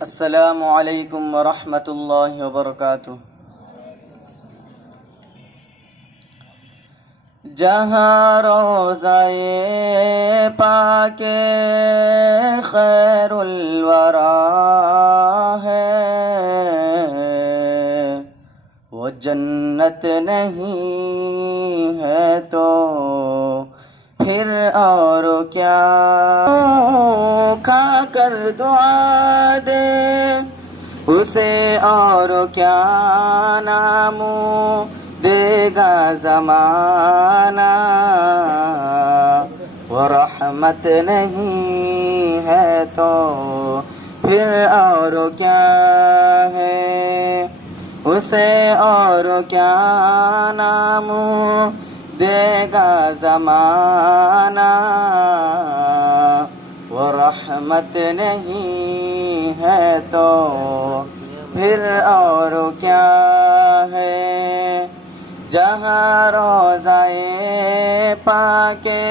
अस्सलामु अलैकुम वरहमतुल्लाहि वबरकातुह। जहाँ रोज़ाए पाके खैरुल वरा है, वो जन्नत नहीं है तो फिर और क्या। खा कर दुआ दे उसे और क्या नामो देगा ज़माना। वो रहमत नहीं है तो फिर और क्या है, उसे और क्या नामो देगा ज़माना। वो रहमत नहीं है तो फिर और क्या है। जहाँ रोज़ाए पाके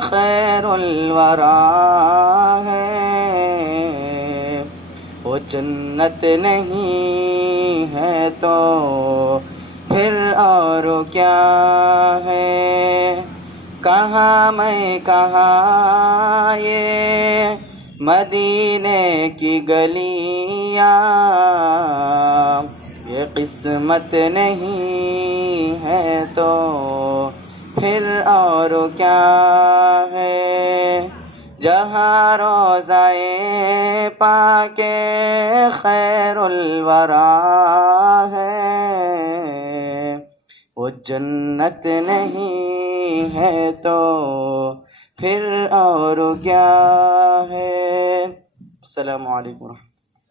खैरुल वरा है, वो जन्नत नहीं है तो फिर और क्या है। कहाँ मैं कहाँ ये मदीने की गलियाँ, ये किस्मत नहीं है तो फिर और क्या है। जहाँ रोज़ाए पाके खैरुल वरा है, वो जन्नत नहीं है तो फिर और क्या है। अस्सलामु अलैकुम।